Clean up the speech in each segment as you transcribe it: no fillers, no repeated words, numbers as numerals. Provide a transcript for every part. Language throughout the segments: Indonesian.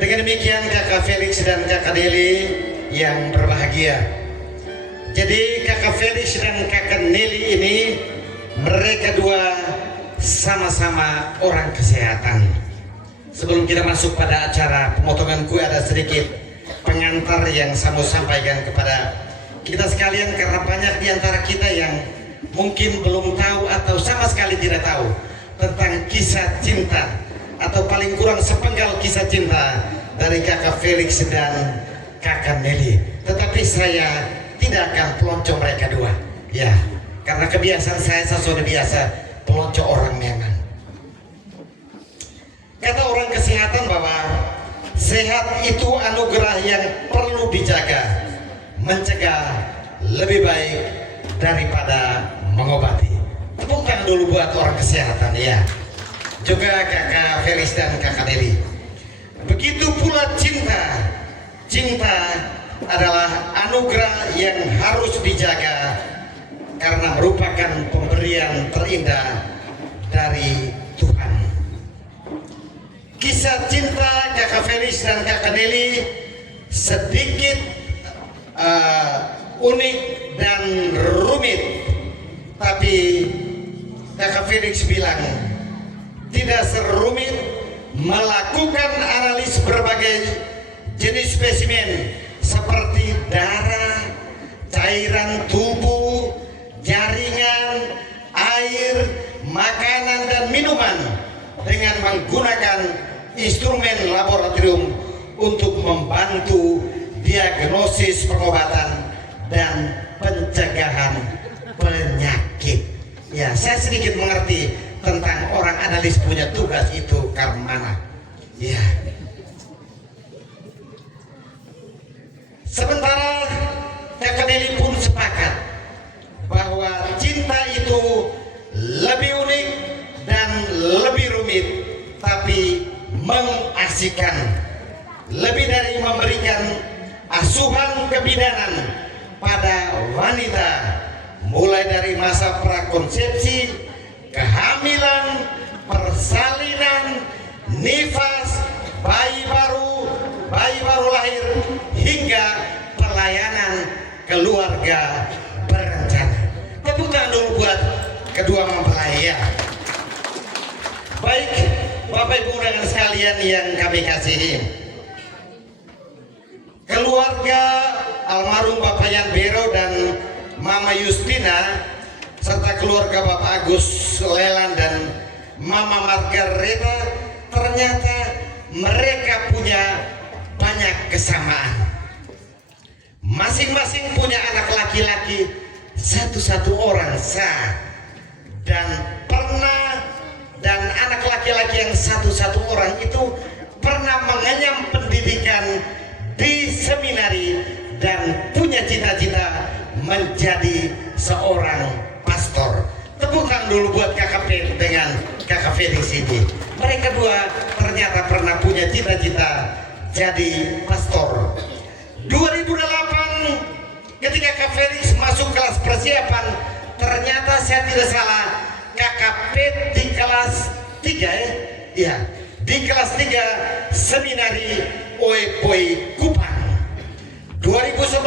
Dengan demikian kakak Felix dan kakak Nelly yang berbahagia. Jadi kakak Felix dan kakak Nelly ini mereka dua sama-sama orang kesehatan. Sebelum kita masuk pada acara pemotongan kue, ada sedikit pengantar yang saya mau sampaikan kepada kita sekalian, karena banyak di antara kita yang mungkin belum tahu atau sama sekali tidak tahu tentang kisah cinta atau paling kurang sepenggal kisah cinta dari kakak Felix dan kakak Nelly. Tetapi saya tidak akan pelonco mereka dua, ya, karena kebiasaan saya sudah biasa pelonco orang memang. Kata orang kesehatan bahwa sehat itu anugerah yang perlu dijaga, mencegah lebih baik daripada mengobati. Tepuk tangan dulu buat orang kesehatan, ya. Juga kakak Felix dan kakak Nelly. Begitu pula cinta. Cinta adalah anugerah yang harus dijaga karena merupakan pemberian terindah dari Tuhan. Kisah cinta kakak Felix dan kakak Nelly sedikit unik dan rumit, tapi kakak Felix bilang tidak serumit melakukan analis berbagai jenis spesimen seperti darah, cairan tubuh, jaringan, air, makanan dan minuman dengan menggunakan instrumen laboratorium untuk membantu diagnosis, pengobatan dan pencegahan penyakit. Ya, saya sedikit mengerti tentang orang analis punya tugas itu karena mana. Ya. Sementara kakak Nelly pun sepakat bahwa cinta itu lebih unik dan lebih rumit, tapi mengasihkan. Lebih dari memberikan asuhan kebidanan pada wanita, mulai dari masa prakonsepsi, kehamilan, persalinan, nifas, bayi baru lahir, hingga pelayanan keluarga berencana. Tepuk tangan dulu buat kedua mempelai, ya. Baik, Bapak Ibu dan sekalian yang kami kasihi, keluarga almarhum Bapak Yan Bero dan Mama Justina serta keluarga Bapak Agus Leland dan Mama Margareta, ternyata mereka punya banyak kesamaan. Masing-masing punya anak laki-laki satu-satu orang dan anak laki-laki yang satu-satu orang itu pernah mengenyam pendidikan di seminari dan punya cita-cita menjadi seorang pastor. Tepuk tangan dulu buat kakak Felix dengan kakak Felix ini. Mereka dua ternyata pernah punya cita-cita jadi pastor. 2008 ketika kakak Felix masuk kelas persiapan, ternyata saya tidak salah kakak Pet di kelas 3, ya, di kelas 3 seminari Oepoi Kupang. 2011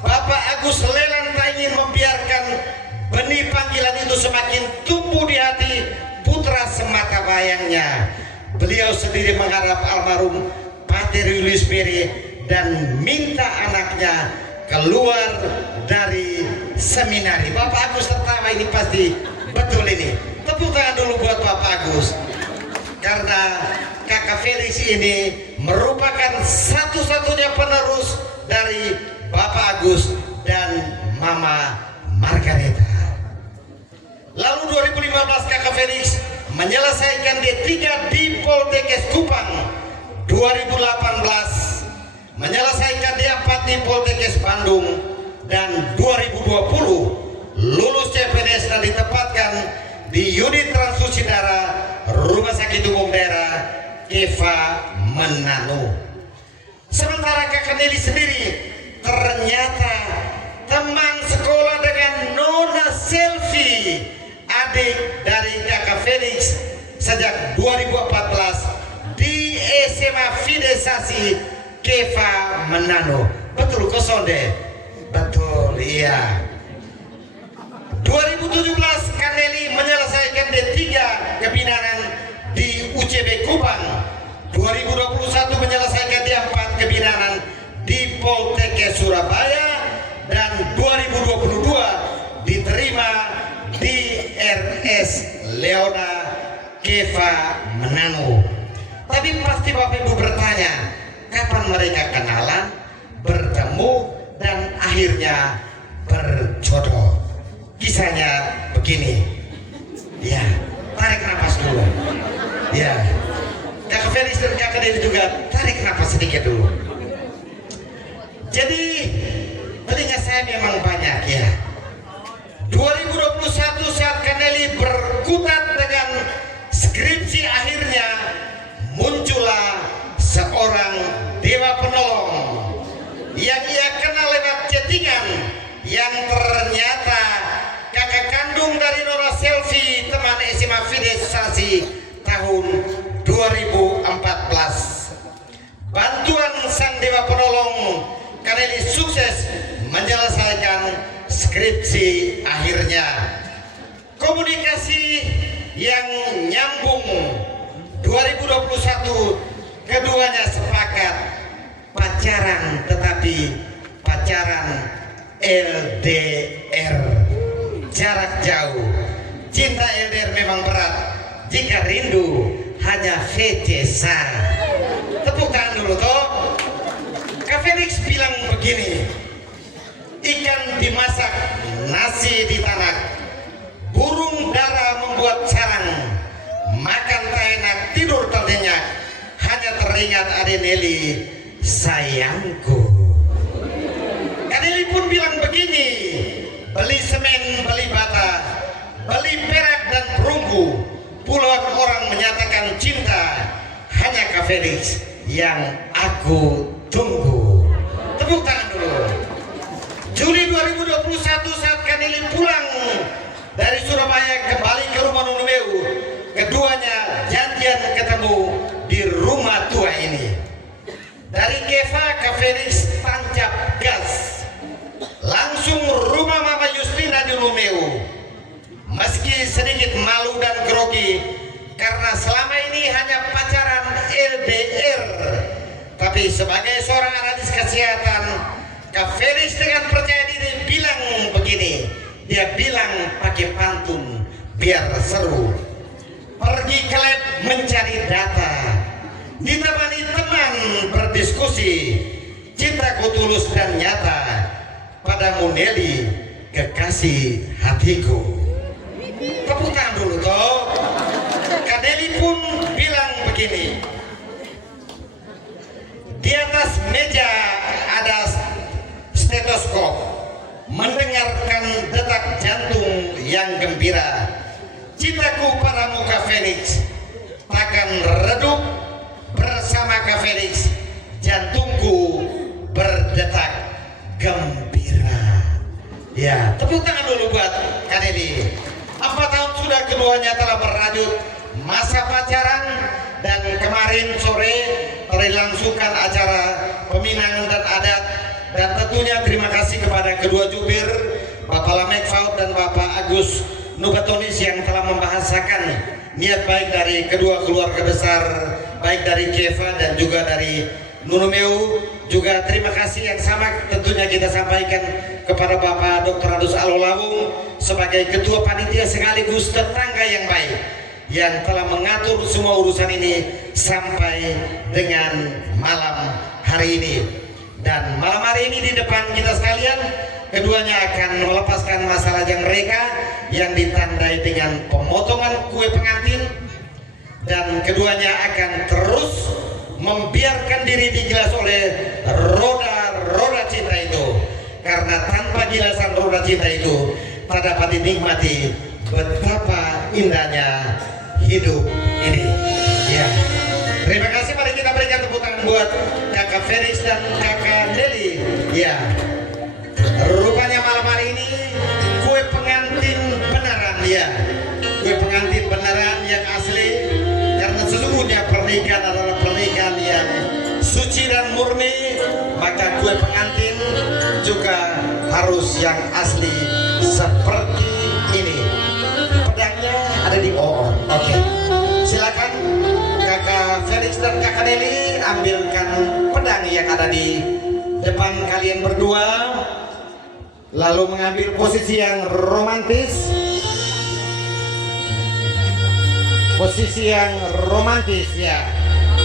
Bapak Agus Leland tak ingin membiarkan benih panggilan itu semakin tumbuh di hati putra semata bayangnya. Beliau sendiri mengharap almarhum Pater Julius Beri dan minta anaknya keluar dari seminari. Bapak Agus tertawa, ini pasti betul ini. Tepuk tangan dulu buat Bapak Agus, karena kakak Felix ini merupakan satu-satunya penerus dari Bapak Agus dan Mama Margareta. Lalu 2015 kakak Felix menyelesaikan D3 di Poltekkes Kupang. 2018 menyelesaikan D4 di Poltekkes Bandung, dan 2020 lulus CPNS dan ditempatkan di unit transfusi darah Rumah Sakit Umum Daerah Keva Manado. Sementara kakak Nelly sendiri ternyata teman sekolah dengan Nona Selfie, adik dari kakak Felix, sejak 2014 di SMA Fidesasi Keva Menano. Betul Kosonde? Betul, iya. 2017 Kaneli menyelesaikan D3 kebinaan di UCB Kupang. 2021 menyelesaikan D4 kebinaan di Poltekkes Surabaya, dan 2022 diterima di RS Leona Keva Menano. Tapi pasti Bapak Ibu bertanya, kapan mereka kenalan, bertemu, dan akhirnya berjodoh? Kisahnya begini. Ya, tarik nafas dulu. Ya, Kakak Felix dan Kakak Deli juga tarik nafas sedikit dulu. Jadi telinga saya memang banyak ya. 2021 saat Kaneli berkutat dengan skripsi akhirnya, muncullah seorang dewa penolong yang ia kenal lewat chattingan, yang ternyata kakak kandung dari Nora Selvi, teman SMA Fidesasi tahun 2014. Bantuan sang dewa penolong, Kaneli sukses menyelesaikan skripsi akhirnya. Komunikasi yang nyambung. 2021 keduanya sepakat pacaran, tetapi pacaran LDR, jarak jauh. Cinta LDR memang berat jika rindu hanya VC. Tepuk tangan dulu toh. Kak Felix bilang begini, ikan dimasak, nasi ditanak, burung dara membuat sarang, makan tak enak, tidur ternyenyak, hanya teringat Adeneli sayangku. Kaneli pun bilang begini, beli semen, beli bata, beli perak dan perunggu, puluhan orang menyatakan cinta, hanya Kak Felix yang aku tunggu. Tepuk tangan dulu. Juli 2021 saat Kaneli pulang dari Surabaya kembali ke rumah Nunumeu, keduanya janjian ketemu di rumah tua ini. Dari Keva, Kak Felix tancap gas langsung rumah Mama Justina di Nunumeu. Meski sedikit malu dan grogi karena selama ini hanya pacaran LDR, tapi sebagai seorang analis kesehatan, Kak Felix dengan percaya diri bilang begini. Dia bilang pakai pantun biar seru. Pergi ke lab mencari data, ditemani teman berdiskusi, cintaku tulus dan nyata padamu Nelly, kekasih hatiku. Tepuk tangan dulu toh. Kak Nelly pun bilang begini, di atas meja ada stetoskop, mendengarkan detak jantung yang gembira. Cintaku padamu Kak Felix takkan redup, bersama Kak Felix jantungku berdetak gembira. Ya, tepuk tangan dulu buat Kak Nelly. 4 tahun sudah keduanya telah merajut masa pacaran, dan kemarin sore terlangsungkan acara peminangan dan adat. Dan tentunya terima kasih kepada kedua jubir, Bapak Lamek Faut dan Bapak Agus Nubatonis yang telah membahasakan niat baik dari kedua keluarga besar, baik dari Keva dan juga dari Nunumeu. Juga terima kasih yang sama tentunya kita sampaikan kepada Bapak Dr. Adus Alolawung sebagai ketua panitia sekaligus tetangga yang baik, yang telah mengatur semua urusan ini sampai dengan malam hari ini. Dan malam hari ini di depan kita sekalian, keduanya akan melepaskan masa lajang mereka yang ditandai dengan pemotongan kue pengantin, dan keduanya akan terus membiarkan diri digilas oleh roda-roda cinta itu, karena tanpa gilasan roda cinta itu tak dapat dinikmati betapa indahnya hidup ini. Ya, terima kasih. Mari kita berikan tepuk tangan buat Kakak Felix dan Kakak Nelly. Ya, rupanya malam hari ini kue pengantin beneran ya, kue pengantin beneran yang asli, karena sesungguhnya pernikahan adalah pernikahan yang suci dan murni, maka kue pengantin juga harus yang asli seperti ini. Pedangnya ada di Oke, silakan kakak Felix dan kakak Nelly ambilkan pedang yang ada di depan kalian berdua, lalu mengambil posisi yang romantis. Posisi yang romantis ya.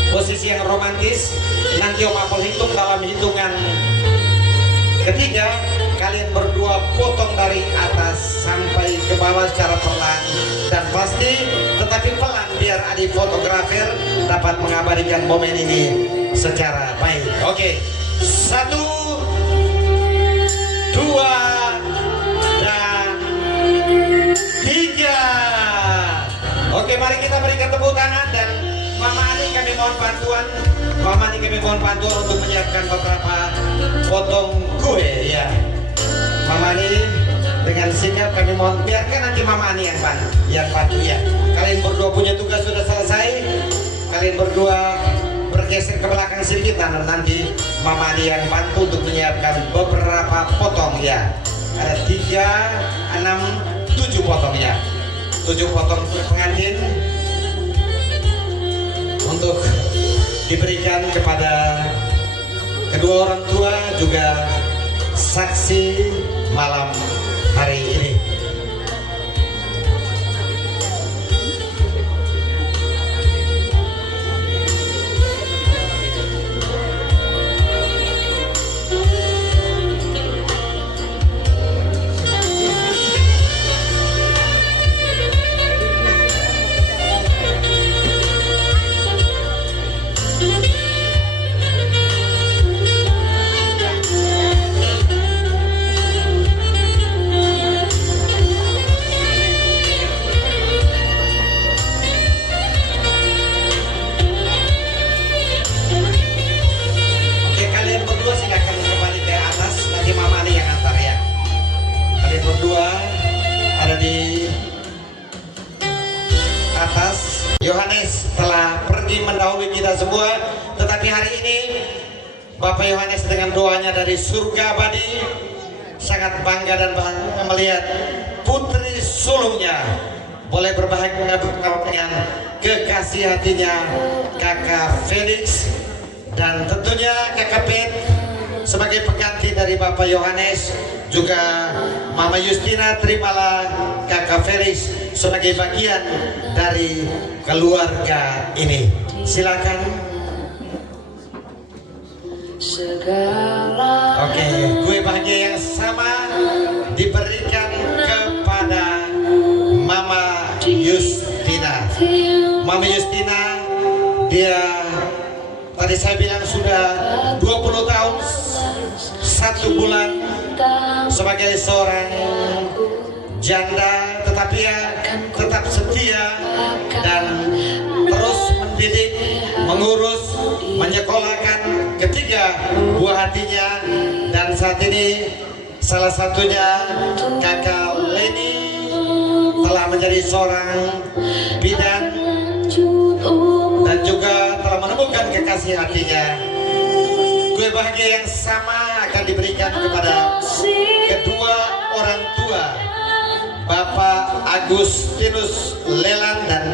Posisi yang romantis. Nanti Om Apel hitung dalam hitungan ketiga. Kalian berdua potong dari atas sampai ke bawah secara pelan dan pasti, tetapi pelan biar adik fotografer dapat mengabadikan momen ini secara baik. Oke, 1, 2, dan 3. Oke, mari kita berikan tepuk tangan dan Mama Ani kami mohon bantuan. Mama Ani kami mohon bantuan untuk menyiapkan beberapa potong kue ya. Mama Ani dengan sigap kami mohon, biarkan nanti Mama Ani yang bantu ya. Kalian berdua punya tugas sudah selesai. Kalian berdua bergeser ke belakang sedikit dan nanti Mama Ani yang bantu untuk menyiapkan beberapa potong ya. Ada 3, 6, 7 potong ya. 7 potong pengantin untuk diberikan kepada kedua orang tua juga saksi malam hari ini. Yohanes telah pergi mendahului kita semua, tetapi hari ini Bapak Yohanes dengan doanya dari surga abadi sangat bangga dan bahagia melihat putri sulungnya boleh berbahagia dengan kekasih hatinya kakak Felix, dan tentunya kakak Pet sebagai pengganti dari Bapak Yohanes, juga Mama Justina terimalah kakak Felix sebagai bagian dari keluarga ini. Silakan. Oke, kue bahagia yang sama diberikan kepada Mama Justina. Mama Justina, dia tadi saya bilang sudah 20 tahun 1 bulan sebagai seorang janda, tetapi ya tetap setia dan terus mendidik, mengurus, menyekolahkan ketiga buah hatinya, dan saat ini salah satunya kakak Leni telah menjadi seorang bidan dan juga telah menemukan kekasih hatinya. Kue bahagia yang sama akan diberikan kepada kedua orang tua, Bapak Agustinus Leland dan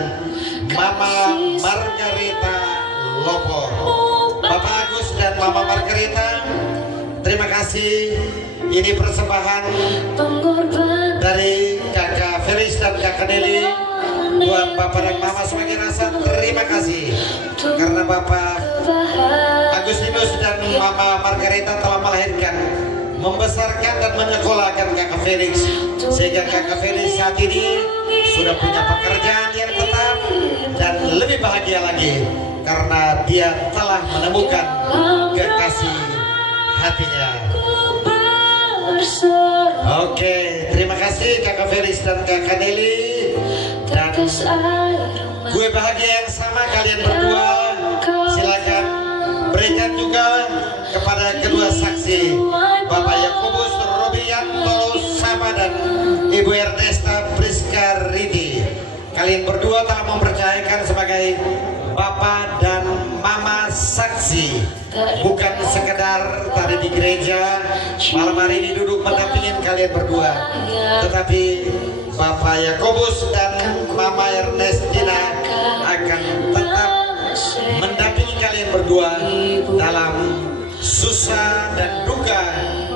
Mama Margarita Lopo. Bapak Agus dan Mama Margarita, terima kasih. Ini persembahan dari kakak Felix dan kakak Nelly buat Bapak dan Mama sebagai rasa terima kasih karena Bapak Agustinus dan Mama Margarita telah melahirkan, membesarkan dan menyekolahkan kakak Felix, sehingga kakak Felix saat ini sudah punya pekerjaan yang tetap dan lebih bahagia lagi karena dia telah menemukan kekasih hatinya. Oke, terima kasih kakak Felix dan kakak Nelly, dan gue bahagia yang sama kalian berdua. Silakan berikan juga kepada kedua saksi, Bapak Yakobus Robianto Saba dan Ibu Ernesta Priska Ridi. Kalian berdua telah mempercayakan sebagai Bapak dan Mama saksi, bukan sekedar tadi di gereja malam hari ini duduk mendampingin kalian berdua, tetapi Bapak Yakobus dan Mama Ernestina akan tetap mendampingi kalian berdua dalam susah dan duka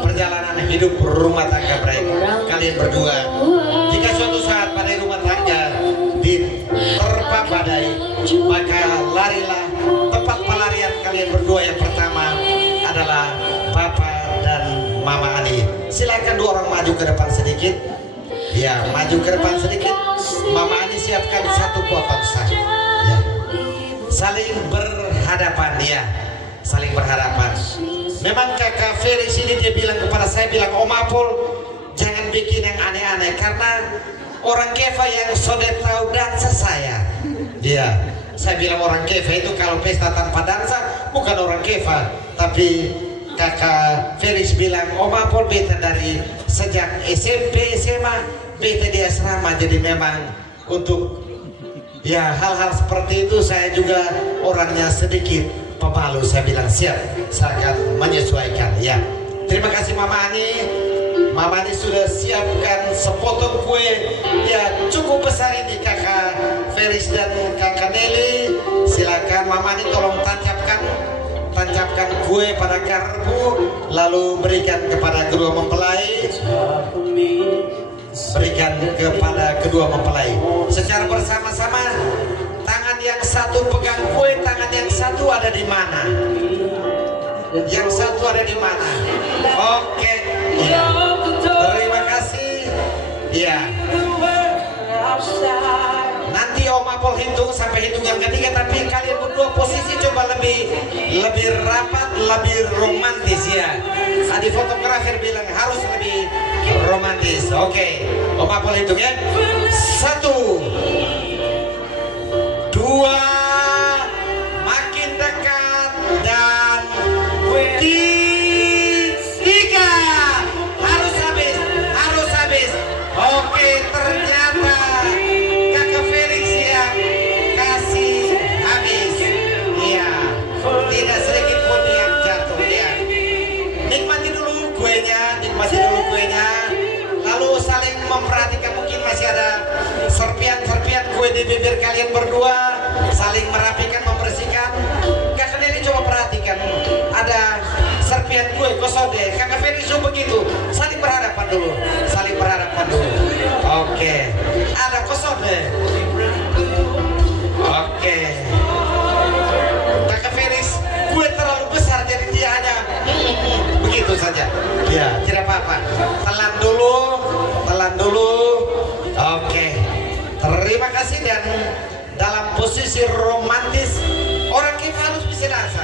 perjalanan hidup rumah tangga mereka. Kalian berdua, jika suatu saat pada rumah tangga diterpa badai, maka larilah. Tempat pelarian kalian berdua yang pertama adalah Bapak dan Mama Ani. Silakan dua orang maju ke depan sedikit. Ya, maju ke depan sedikit. Mama Ani siapkan satu potong saja. Ya. Saling berhadapan, ya. Saling berhadapan. Memang kakak Felix ini dia bilang kepada saya, bilang Om Apol jangan bikin yang aneh-aneh karena orang Kefa yang sudah tahu dansa saya. Dia, saya bilang orang Kefa itu kalau pesta tanpa dansa bukan orang Kefa. Tapi kakak Felix bilang Om Apol beta dari sejak SMP SMA beta di asrama, jadi memang untuk ya hal-hal seperti itu saya juga orangnya sedikit pemalu. Saya bilang siap, saya akan menyesuaikan. Ya, terima kasih Mama Ani. Mama Ani sudah siapkan sepotong kue ya cukup besar ini kakak Felix dan kakak Nelly. Silakan Mama Ani tolong tancapkan kue pada garpu, lalu berikan kepada kedua mempelai. Berikan kepada kedua mempelai secara bersama-sama. Tangan yang satu pegang kue, tangan yang satu ada di mana? Yang satu ada di mana? Oke, ya. Terima kasih. Ya. Nanti Om Apol hitung sampai hitung yang ketiga, tapi kalian berdua posisi coba lebih rapat, lebih romantis ya. Tadi fotografer bilang harus lebih romantis. Oke, Om Apol hitung ya. 1, 2, makin dekat, dan 3. Harus habis. Oke, ternyata kakak Felix yang kasih habis. Iya, tidak sedikit pun yang jatuh ya. Nikmati dulu kuenya, lalu saling memperhatikan. Mungkin masih ada serpian kue di bibir kalian berdua, saling merapikan, membersihkan. Kakak Nelly coba perhatikan, ada serpian kue kosong deh. Kakak Felix juga begitu, saling berhadapan dulu. Oke, ada kosong deh. Oke, kakak Felix kue terlalu besar jadi dia hanya begitu saja. Ya, tidak apa-apa. Telan dulu. Oke, terima kasih. Dan dalam posisi romantis, orang kita harus bisa dansa.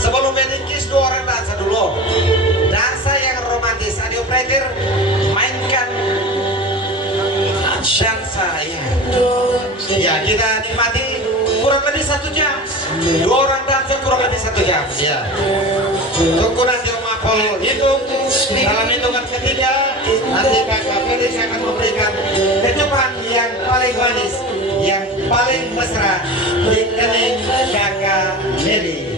Sebelum wedding kiss, dua orang dansa dulu. Dansa yang romantis. Adio operator, mainkan dansa ya. Ya, kita nikmati kurang lebih 1 jam. Dua orang dansa kurang lebih 1 jam. Ya. Tunggu nanti Om Apol hitung. Dalam hitungan ketiga, nanti kakak Felix akan memberikan kecupan yang paling manis, yang paling mesra di kening kakak Nelly.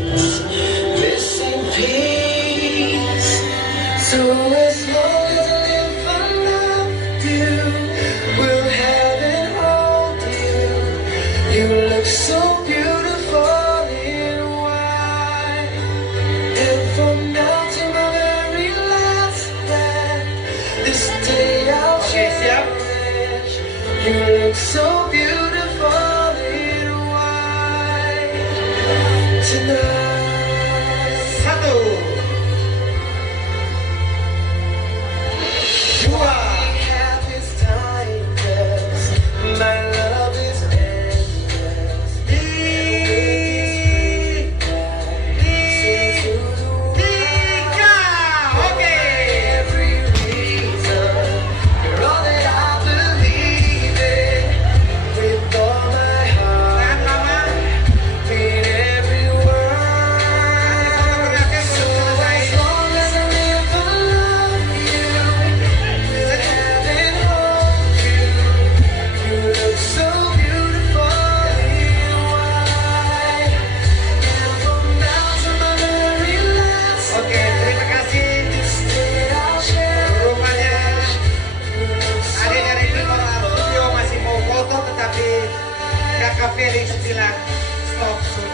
So as long as I live for love you, will have and hold you. You look so beautiful in white, and from now to my very last breath, this day I'll cherish. You look so beautiful in white tonight. 1, 2. My love is endless. Every reason, you're all that I believe in. With all my heart, mean every word. Kakak Felix bilang stop sudah.